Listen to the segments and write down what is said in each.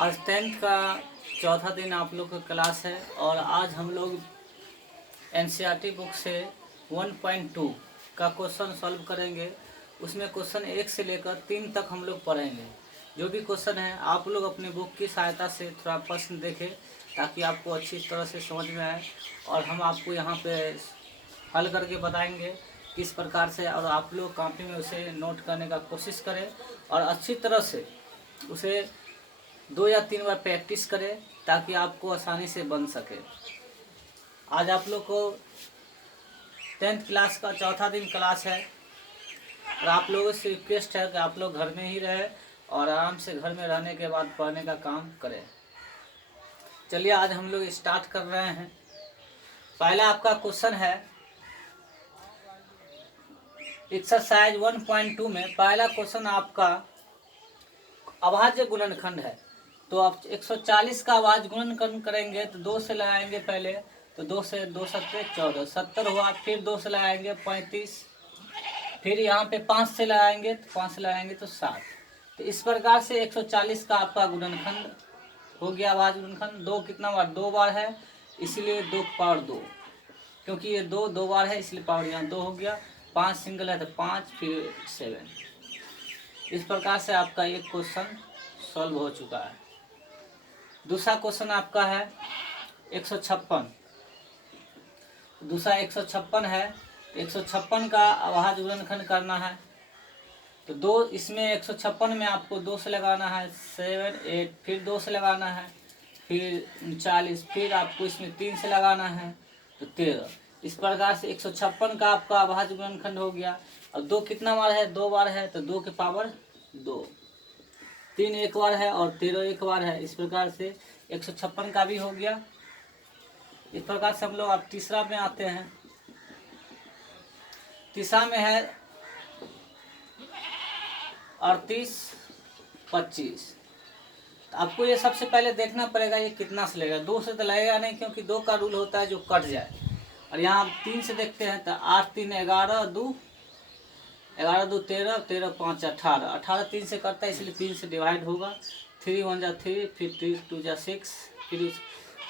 आज 10th का चौथा दिन आप लोग का क्लास है और आज हम लोग एनसीईआरटी बुक से 1.2 का क्वेश्चन सॉल्व करेंगे। उसमें क्वेश्चन 1 से लेकर 3 तक हम लोग पढ़ेंगे। जो भी क्वेश्चन है आप लोग अपने बुक की सहायता से थोड़ा प्रश्न देखें ताकि आपको अच्छी तरह से समझ में आए और हम आपको यहाँ पे हल करके बताएंगे किस प्रकार से, और आप लोग कॉपी में उसे नोट करने का कोशिश करें और अच्छी तरह से उसे 2 या 3 बार प्रैक्टिस करें ताकि आपको आसानी से बन सके। आज आप लोग को 10th क्लास का चौथा दिन क्लास है और आप लोगों से रिक्वेस्ट है कि आप लोग घर में ही रहे और आराम से घर में रहने के बाद पढ़ने का काम करें। चलिए आज हम लोग स्टार्ट कर रहे हैं। पहला आपका क्वेश्चन है एक्सरसाइज 1.2 में पहला क्वेश्चन आपका अभाज्य गुणनखंड है। तो आप 140 का अभाज्य गुणनखंड करेंगे तो 2 से लगाएंगे पहले, तो 2 से 2 सत्ते 14, 70 हुआ। फिर 2 से लगाएंगे 35, फिर यहाँ पे 5 से लगाएंगे तो 5 से लगाएंगे तो 7। तो इस प्रकार से 140 का आपका गुणनखंड हो गया। अभाज्य गुणनखंड 2 कितना बार? 2 बार है, इसलिए 2 की पावर 2, क्योंकि ये 2 बार है इसलिए पावर यहाँ 2 हो गया। 5 सिंगल है तो 5, फिर 7। इस प्रकार से आपका एक क्वेश्चन सॉल्व हो चुका है। दूसरा क्वेश्चन आपका है 156। दूसरा 156 है। 156 का अभाज्य गुणनखंड करना है तो 2 इसमें 156 में आपको 2 से लगाना है 7, 8, फिर 2 से लगाना है, फिर 39, फिर आपको इसमें 3 से लगाना है तो 13। इस प्रकार से 156 का आपका अभाज्य गुणनखंड हो गया। अब 2 कितना बार है? 2 बार है तो 2 के पावर 2। 3 एक बार है और 13 एक बार है। इस प्रकार से 156 का भी हो गया। इस प्रकार से हम लोग अब तीसरा में आते हैं। तीसरा में है 38, 25। तो आपको ये सबसे पहले देखना पड़ेगा ये कितना से लगेगा। 2 से तो लगेगा नहीं, क्योंकि 2 का रूल होता है जो कट जाए। और यहाँ 3 से देखते हैं तो 8 3 11 2 11 2 13, 13 5 18, 18 3 से करता है इसलिए 3 से डिवाइड होगा। 3 1 जा 3, फिर 3 2 जा 6, फिर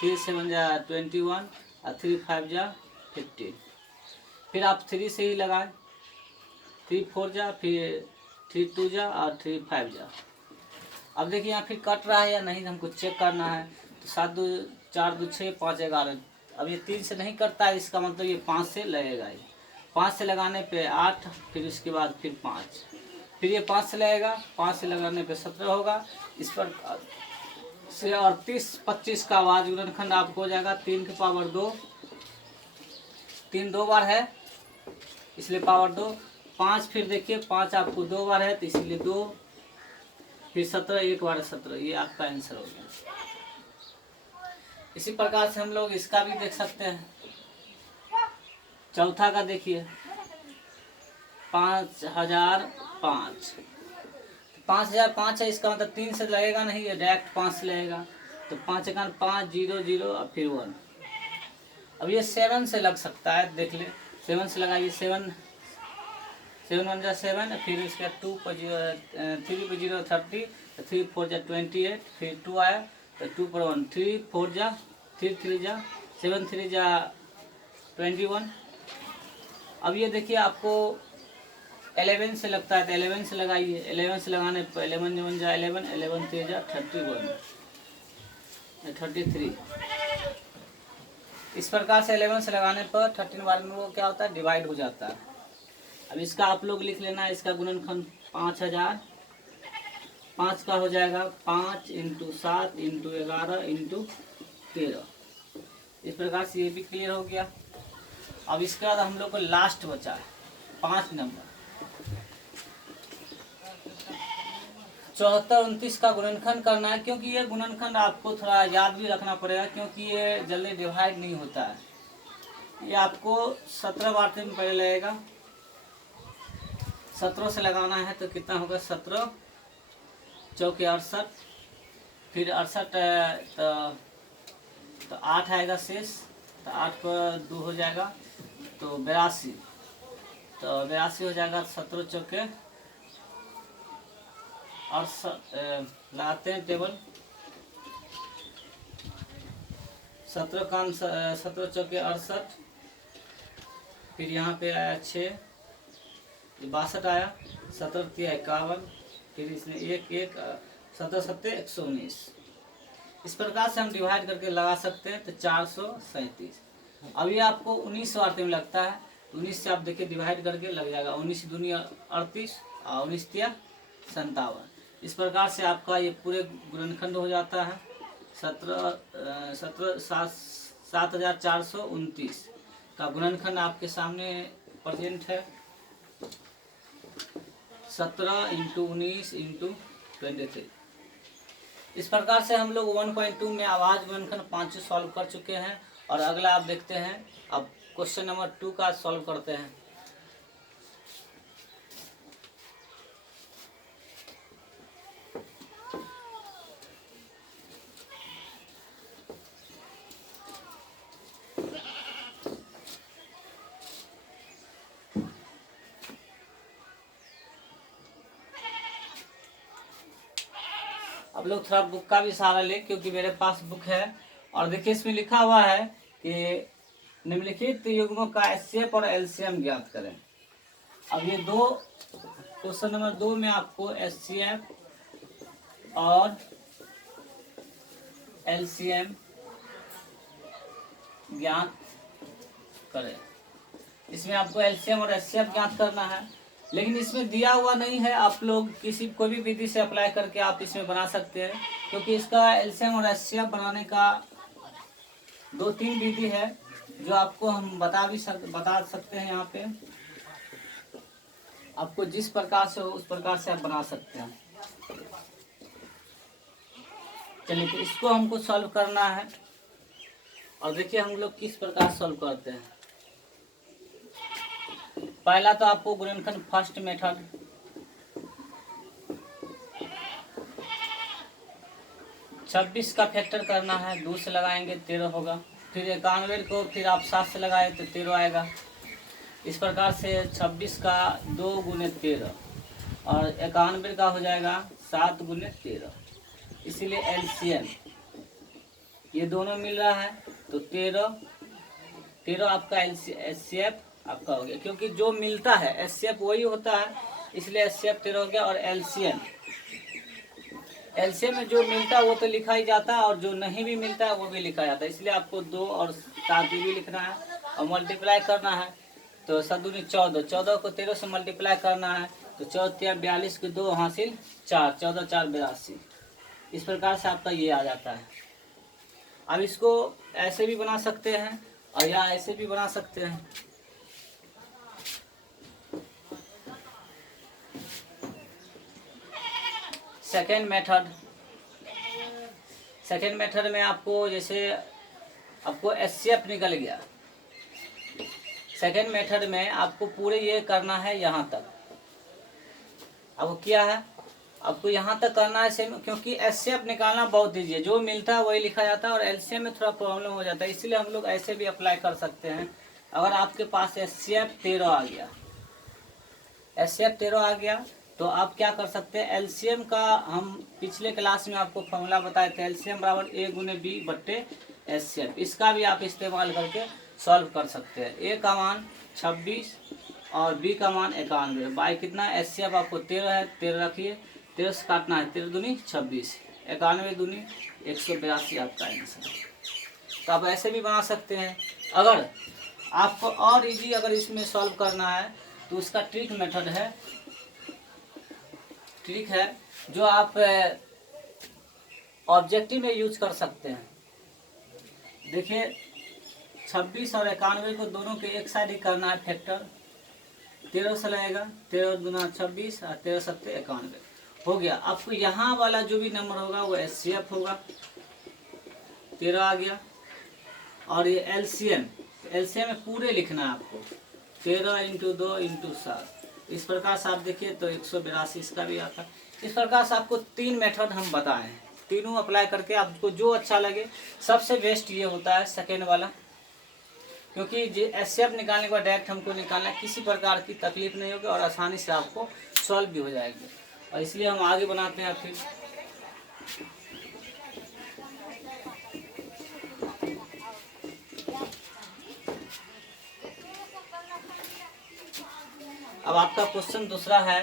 3 7 जा 21 और 3 5 जा 15। फिर आप 3 से ही लगाएं। 3 4 जा, फिर 3 2 जा और 3 5 जा। अब देखिए यहाँ फिर कट रहा है या नहीं हमको चेक करना है। तो 7 2 4 2 6 5 11। अब ये 3 से नहीं करता है, इसका मतलब ये 5 से लगेगा। ये 5 से लगाने पे 8, फिर उसके बाद फिर 5, फिर ये 5 से लगेगा। 5 से लगाने पे 17 होगा। इस पर से 38 25 का अभाज्य गुणनखंड आपको हो जाएगा 3 की पावर 2। 3 2 बार है इसलिए पावर 2। 5 फिर देखिए 5 आपको 2 बार है तो इसलिए 2, फिर 17 एक बार 17। ये आपका आंसर हो गया। इसी प्रकार से हम लोग इसका भी देख सकते हैं। चौथा का देखिए 5005। 5005 है, इसका मतलब 3 से लगेगा नहीं, ये डायरेक्ट 5 से लगेगा। तो 5 1 5 0 0 और फिर 1। अब ये 7 से लग सकता है, देख ले। 7 से लगाइए। 7 7 1 जा 7, फिर उसके बाद 2 पर 0 3 पर 0 30, 3 4 जा 28, फिर 2 आया तो 2 पर 1, 3 4 जा 3 3 जा 7 3 जा 21। अब ये देखिए आपको 11 से लगता है तो 11 से लगाइए। 11 से लगाने पर 11 1 जा 11, 11 3 जा 31 33। इस प्रकार से 11 से लगाने पर 13 बार में वो क्या होता है? डिवाइड हो जाता है। अब इसका आप लोग लिख लेना है। इसका गुणनखंड 5000। 5 का हो जाएगा 5 × 7 × 11 × 13। इस प्रकार से ये भी क्लियर हो गया। अब इसके बाद हम लोग को लास्ट बचा है 5 नंबर 74 29 का गुणनखंड करना है। क्योंकि ये गुणनखंड आपको थोड़ा याद भी रखना पड़ेगा, क्योंकि ये जल्दी डिवाइड नहीं होता है। ये आपको 17 बार में पहले लगेगा। 17 से लगाना है तो कितना होगा? 17 चौके 68, फिर 68 तो 8 आएगा शेष, तो 8 पर 2 हो जाएगा तो 82। तो 82 हो जाएगा। 17 चौके और लगाते हैं टेबल 17 चौके 68, फिर यहाँ पे आया 6, ये 62 आया, 17 तिया 51, फिर इसमें 1 17 सत्ते 119। इस प्रकार से हम डिवाइड करके लगा सकते हैं, तो 437। अब ये आपको 19 आते में लगता है, 19 से आप देखिए डिवाइड करके लग जाएगा, 19 दूनी 38 और 19 तिया 57। इस प्रकार से आपका ये पूरे गुणनखंड हो जाता है। 7429 का गुणनखंड आपके सामने प्रेजेंट है। 17 × 19 × 23। इस प्रकार से हम लोग 1.2 में आवाज गुणनखंड 5 सॉल्व कर चुके हैं। और अगला आप देखते हैं, अब क्वेश्चन नंबर 2 का सॉल्व करते हैं। अब लोग थोड़ा बुक का भी सहारा ले, क्योंकि मेरे पास बुक है। और देखिए इसमें लिखा हुआ है कि निम्नलिखित युग्मों का एचसीएफ और एलसीएम ज्ञात करें। अब ये क्वेश्चन नंबर 2 में आपको एचसीएफ और एलसीएम ज्ञात करें। इसमें आपको एलसीएम और एचसीएफ ज्ञात करना है, लेकिन इसमें दिया हुआ नहीं है। आप लोग कोई भी विधि से अप्लाई करके आप इसमें बना सकते हैं, क्योंकि इसका एलसीएम और एचसीएफ बनाने का 2-3 विधि है, जो आपको हम बता सकते हैं। यहाँ पे आपको जिस प्रकार से हो उस प्रकार से आप बना सकते हैं। चलिए, तो इसको हमको सॉल्व करना है। और देखिए हम लोग किस प्रकार सॉल्व करते हैं। पहला तो आपको गुणनखंड फर्स्ट मेथड, छब्बीस का फैक्टर करना है, 2 से लगाएंगे 13 होगा। फिर 91 को फिर आप 7 से लगाए तो 13 आएगा। इस प्रकार से 26 का 2 × 13 और 91 का हो जाएगा 7 × 13। इसीलिए एलसीएम ये दोनों मिल रहा है, तो 13 आपका एचसीएफ आपका हो गया, क्योंकि जो मिलता है एचसीएफ वही होता है, इसलिए एचसीएफ 13 हो गया। और एलसीएम में जो मिलता है वो तो लिखा ही जाता है, और जो नहीं भी मिलता है वो भी लिखा जाता है। इसलिए आपको 2 और 7 भी लिखना है और मल्टीप्लाई करना है। तो 7 दूनी 14 को 13 से मल्टीप्लाई करना है, तो 14 42 के 2 हासिल 4, 14 4 82। इस प्रकार से आपका ये आ जाता है। अब इसको ऐसे भी बना सकते हैं और या ऐसे भी बना सकते हैं। सेकेंड मेथड में आपको जैसे आपको एचसीएफ निकल गया। सेकेंड मेथड में आपको पूरे ये करना है यहाँ तक। अब क्या है, आपको यहाँ तक करना है सेम, क्योंकि एचसीएफ निकालना बहुत ईजी है। जो मिलता है वही लिखा जाता है, और एलसीएम में थोड़ा प्रॉब्लम हो जाता है। इसलिए हम लोग ऐसे भी अप्लाई कर सकते हैं। अगर आपके पास एचसीएफ 13 आ गया, तो आप क्या कर सकते हैं, एलसीएम का हम पिछले क्लास में आपको फॉर्मूला बताए थे, एलसीएम बराबर A/B/एचसीएफ। इसका भी आप इस्तेमाल करके सॉल्व कर सकते हैं। ए का मान 26 और बी का मान 91। बाई कितना, एचसीएफ आपको 13 है, 13 रखिए, 13 से काटना है, 13 दूनी 26, 91 दूनी 182 आपका आंसर। तो आप ऐसे भी बना सकते हैं। अगर आपको और इजी अगर इसमें सॉल्व करना है, तो उसका ट्रिक मेथड है, जो आप ऑब्जेक्टिव में यूज कर सकते हैं। देखिए 26 और 91 को दोनों के एक साइड ही करना है फैक्टर। 13 से लगेगा, 13 दूना 26 और 13 सत्ते 91 हो गया। आपको यहाँ वाला जो भी नंबर होगा वो एचसीएफ होगा, 13 आ गया। और ये एलसीएम में पूरे लिखना है आपको, 13 × 2 × 7। इस प्रकार से आप देखिए तो 182 इसका भी आता है। इस प्रकार से आपको 3 मेथड हम बताए हैं, तीनों अप्लाई करके आपको जो अच्छा लगे। सबसे बेस्ट ये होता है सेकेंड वाला, क्योंकि एचसीएफ निकालने के बाद डायरेक्ट हमको निकालना, किसी प्रकार की तकलीफ नहीं होगी और आसानी से आपको सॉल्व भी हो जाएगी। और इसलिए हम आगे बनाते हैं। फिर अब आपका क्वेश्चन दूसरा है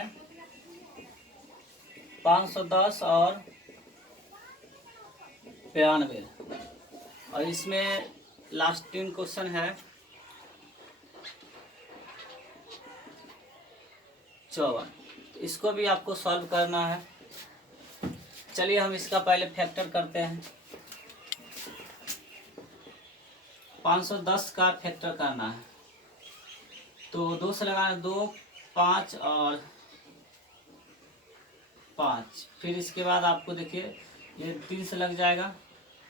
510 और 92, और इसमें लास्ट 3 क्वेश्चन है 54। इसको भी आपको सॉल्व करना है। चलिए हम इसका पहले फैक्टर करते हैं। 510 का फैक्टर करना है तो 2 से लगाना, 2, 5 और 5। फिर इसके बाद आपको देखिए ये 3 से लग जाएगा,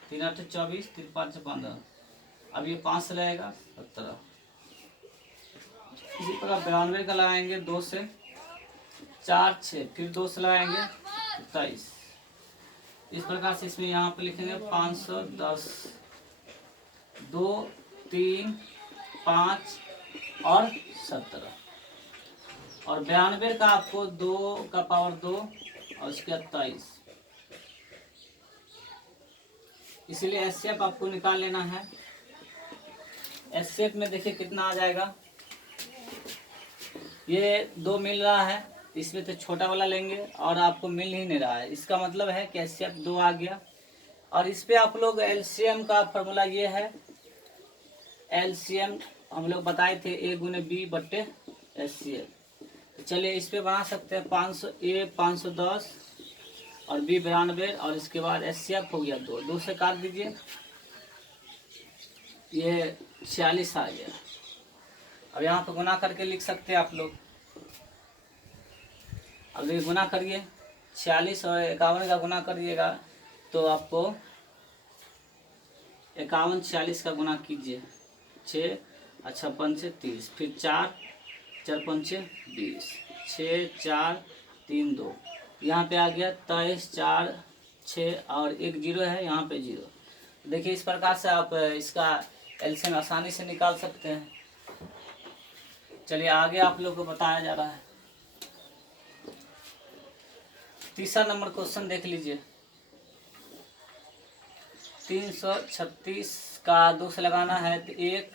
3 8 24, 3 5 15। अब ये 5 से लगेगा 17। इसी प्रकार 92 का लगाएंगे 2 से, 4 6, फिर 2 से लगाएंगे 23। इस प्रकार से इसमें यहाँ पर लिखेंगे 510, 2 3 5 और 17। और 92 का आपको 2 का पावर 2 और उसके बाद 23। इसीलिए एचसीएफ आपको निकाल लेना है। एचसीएफ में देखिए कितना आ जाएगा। ये 2 मिल रहा है, इसमें तो छोटा वाला लेंगे और आपको मिल ही नहीं रहा है। इसका मतलब है कि एचसीएफ 2 आ गया। और इस पे आप लोग एलसीएम का फॉर्मूला ये है, एलसीएम हम लोग बताए थे A गुने B बट्टे एचसीएफ। तो चलिए इस पे बना सकते हैं। 500 A 510 और B 92 और इसके बाद एचसीएफ हो गया 2, 2 से काट दीजिए, ये 46 आ गया। अब यहाँ पे गुना करके लिख सकते हैं आप लोग। अब ये गुना करिए, 46 और 51 का गुना करिएगा तो आपको 51 46 का गुना कीजिए, 6 अच्छा 5 30, फिर 4 4 5 20, 6 4 3 2, यहाँ पे आ गया 23 4 6 और 1 0 है, यहाँ पे 0। देखिए इस प्रकार से आप इसका एलसीएम आसानी से निकाल सकते हैं। चलिए आगे आप लोग को बताया जा रहा है। तीसरा नंबर क्वेश्चन देख लीजिए। 336 का 2 से लगाना है तो 1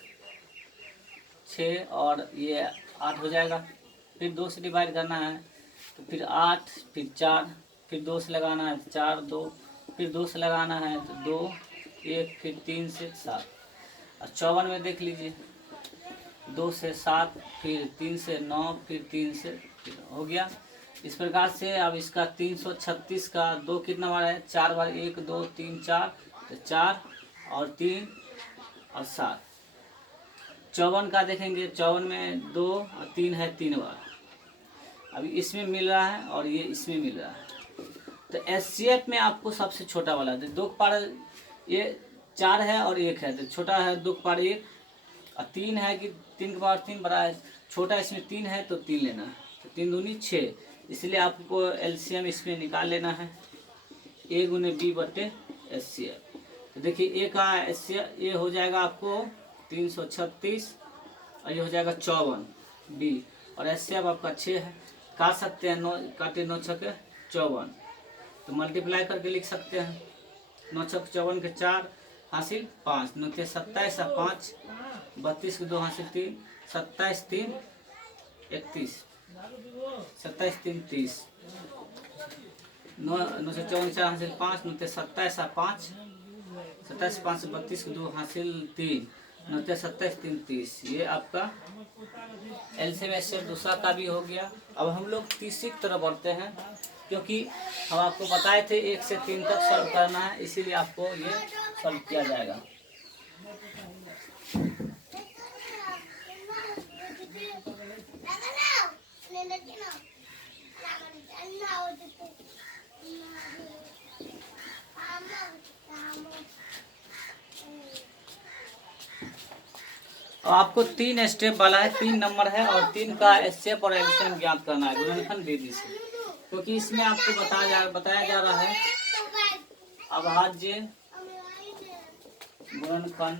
6 और ये 8 हो जाएगा। फिर 2 से डिवाइड करना है तो फिर 8, फिर 4, फिर 2 से लगाना है तो 4 2, फिर 2 से लगाना है तो 2 1, फिर 3 से 7। और 54 में देख लीजिए 2 से 7, फिर 3 से 9, फिर 3 से 3 हो गया। इस प्रकार से अब इसका 336 का 2 कितना बार है, 4 बार, 1 2 3 4, तो 4 और 3 और 7। 54 का देखेंगे, 54 में 2 और 3 है 3 बार। अभी इसमें मिल रहा है और ये इसमें मिल रहा है। तो एचसीएफ में आपको सबसे छोटा वाला है, 2 पार ये 4 है और 1 है, तो छोटा है 2 पार 1 और 3 है कि 3 पार 3 बड़ा है, छोटा इसमें 3 है तो 3 लेना है, तो 3 दूनी 6। इसलिए आपको एलसीएम इसमें निकाल लेना है, A गुने B बट्टे एचसीएफ। तो देखिए A का एचसीएफ ये हो जाएगा आपको 336 और ये हो जाएगा 54 B, और एचसीएफ आपका 6 है। काट सकते हैं, 9 काटे 9 छके 54, तो मल्टीप्लाई करके लिख सकते हैं। 9 छक 54 के 4 हासिल 5, 9 के 27 और 5 32 के 2 हासिल 3, 27 3 31, 27 3 30, 9 से 54 4 हासिल 5, 9 के 27 और 5, 27 5 32 के 2 हासिल 3, 9 के 27 3 30। ये आपका एलसीएम एचसीएफ दूसरा का भी हो गया। अब हम लोग तीसरी की तरफ बढ़ते हैं, क्योंकि हम आपको बताए थे 1 से 3 तक सॉल्व करना है, इसीलिए आपको ये सॉल्व किया जाएगा। आपको 3 स्टेप वाला है, 3 नंबर है और 3 का एचसीएफ और एलसीएम ज्ञात करना है गुणनखंड विधि से, क्योंकि इसमें आपको बताया जा रहा है अभाज्य गुणनखंड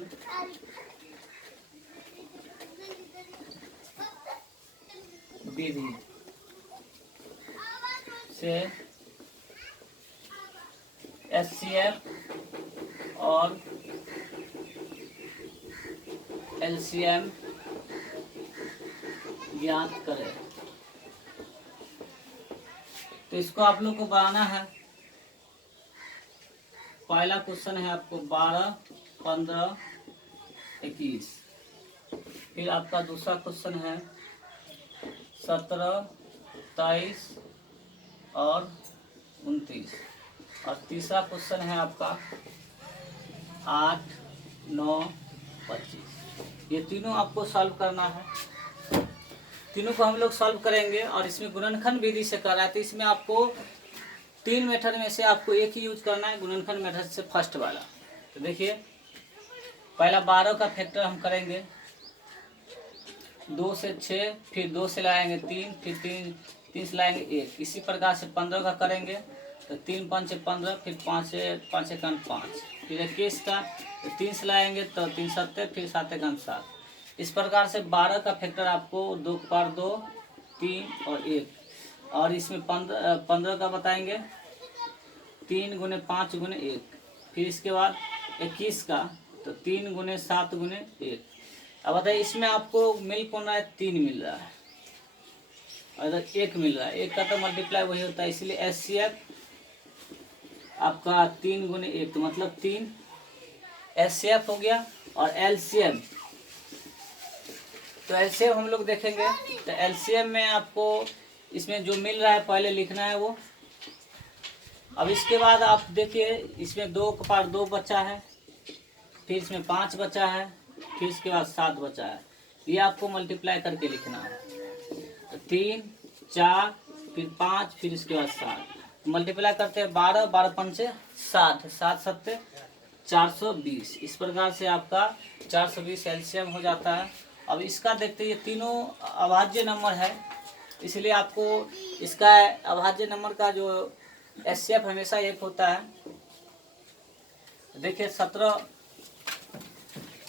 विधि से एचसीएफ और एलसीएम ज्ञात करें। तो इसको आप लोग को बनाना है। पहला क्वेश्चन है आपको 12, 15, 21। फिर आपका दूसरा क्वेश्चन है 17, 23 और 29। और तीसरा क्वेश्चन है आपका 8, 9, 25। ये तीनों आपको सॉल्व करना है। तीनों को हम लोग सॉल्व करेंगे और इसमें गुणनखंड विधि से कर रहा है, तो इसमें आपको 3 मेथड में से आपको एक ही यूज करना है, गुणनखंड मेथड से फर्स्ट वाला। तो देखिए पहला 12 का फैक्टर हम करेंगे 2 से 6, फिर 2 से लाएंगे 3, फिर 3 से लाएंगे 1। इसी प्रकार से 15 का करेंगे तो 3 5 15, फिर 5 5 1 5, फिर 21 का तो 3 से लाएंगे तो 3 7, फिर 7 1 7। इस प्रकार से 12 का फैक्टर आपको 2 पर 2, 3 और 1। और इसमें 15 का बताएंगे 3 गुने 5 गुने 1। फिर इसके बाद 21 का तो 3 गुने 7 गुने 1। अब बताइए इसमें आपको मिल कौन रहा है, 3 मिल रहा है और इधर 1 मिल रहा है। 1 का तो मल्टीप्लाई वही होता है, इसलिए एचसीएफ आपका 3 गुने 1 तो मतलब 3 एचसीएफ हो गया। और एलसीएम, तो एलसीएम हम लोग देखेंगे। तो एलसीएम में आपको इसमें जो मिल रहा है पहले लिखना है वो। अब इसके बाद आप देखिए इसमें 2 के पार 2 बचा है, फिर इसमें 5 बचा है, फिर इसके बाद 7 बचा है। ये आपको मल्टीप्लाई करके लिखना है। तो 3 4 फिर 5 फिर इसके बाद 7 मल्टीप्लाई करते हैं 12 12 पंचे 60 7 7 420। इस प्रकार से आपका 420 एलसीएम हो जाता है। अब इसका देखते ये तीनों अभाज्य नंबर है, इसलिए आपको इसका अभाज्य नंबर का जो एचसीएफ हमेशा 1 होता है। देखिए 17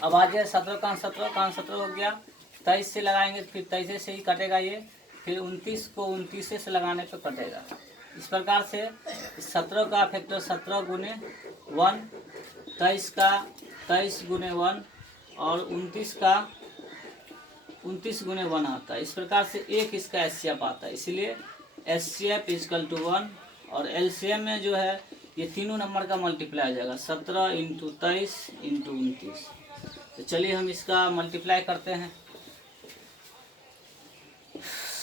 अभाज्य 17 का 17 हो गया। 23 से लगाएंगे फिर 23 से ही कटेगा ये, फिर 29 को 29 से लगाने पे कटेगा। इस प्रकार से 17 का फैक्टर 17 गुने 1, 23 का 23 गुने 1 और 29 का 29 गुने 1 आता है। इस प्रकार से 1 इसका एचसीएफ आता है, इसलिए एचसीएफ इक्वल टू 1। और एलसीएम में जो है ये तीनों नंबर का मल्टीप्लाई आ जाएगा 17 इंटू 23 इंटू 29। तो चलिए हम इसका मल्टीप्लाई करते हैं।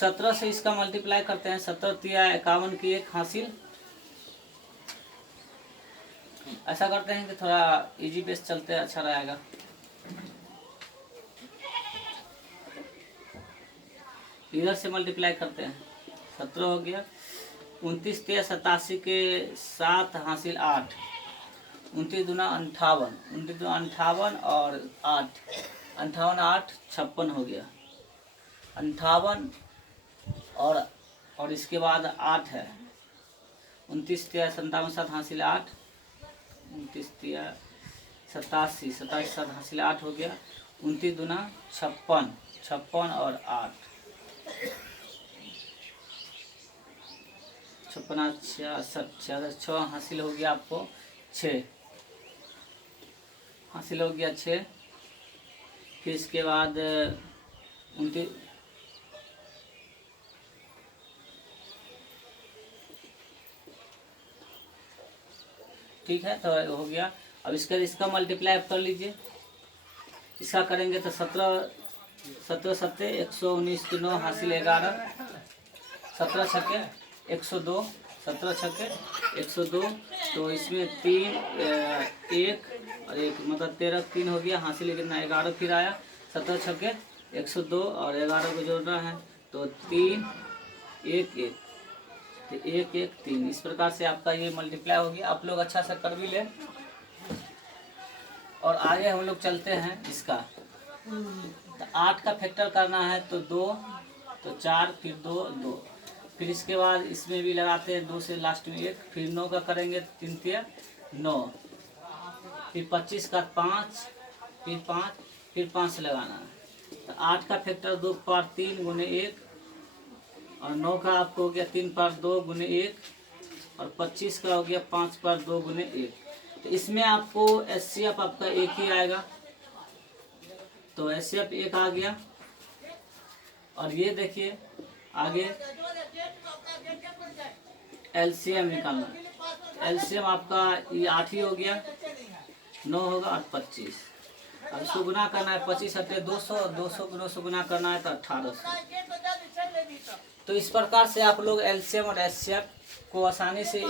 17 से इसका मल्टीप्लाई करते हैं। 17 तिया 51 की 1 हासिल। ऐसा करते हैं कि थोड़ा इजी बेस चलते अच्छा रहेगा। इधर से मल्टीप्लाई करते हैं। 17 हो गया। 29 तिया 87 के 7 हासिल 8। 29 दूना 58, 29 दूना 58 और 8 58 8 56 हो गया। 58 और इसके बाद 8 है। 29 तिया 57 7 हासिल 8, 29 तिया 87 27 7 हासिल 8 हो गया। 29 दूना 56 56 और 8 56 66 6 हासिल हो गया आपको 6 हासिल हो गया 6। फिर इसके बाद 29 ठीक है तो हो गया। अब इसका मल्टीप्लाई आप कर लीजिए। इसका करेंगे तो 17 7 119 के 9 हासिल 11, 17 छक्के 102, 17 छक्के 102। तो इसमें 3 1 और 1 मतलब 13 3 हो गया हासिल कितना 11। फिर आया 17 छक्के 102 और 11 को जोड़ना है तो 3 1 1 तो 1 1 3। इस प्रकार से आपका ये मल्टीप्लाई हो गया। आप लोग अच्छा से कर भी ले। और आगे हम लोग चलते हैं इसका। तो 8 का फैक्टर करना है तो 2 तो 4 फिर 2 2। फिर इसके बाद इसमें भी लगाते हैं 2 से लास्ट में 1। फिर 9 का करेंगे 3 तिया 9। फिर 25 का 5 फिर 5 फिर 5 से लगाना है। तो 8 का फैक्टर 2 पर 3 गुने 1 और 9 का आपको हो गया 3 पर 2 गुने 1 और 25 का हो गया 5 पर 2 गुने 1। तो इसमें आपको एचसीएफ आपका 1 ही आएगा। तो एचसीएफ 1 आ गया। और ये देखिए आगे एलसीएम निकालना। एलसीएम आपका ये 8 ही हो गया, 9 होगा 8 25। अब इसको गुना करना है, 25 हटे 200, 200 को 900 गुना करना है तो 1800। तो इस प्रकार से आप लोग एलसीएम और एचसीएफ को आसानी से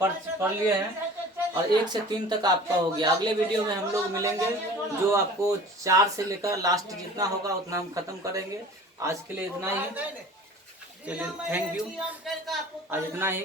पढ़ लिए हैं, और 1 से 3 तक आपका हो गया। अगले वीडियो में हम लोग मिलेंगे, जो आपको 4 से लेकर लास्ट जितना होगा उतना हम खत्म करेंगे। आज के लिए इतना ही, चलिए थैंक यू, आज इतना ही।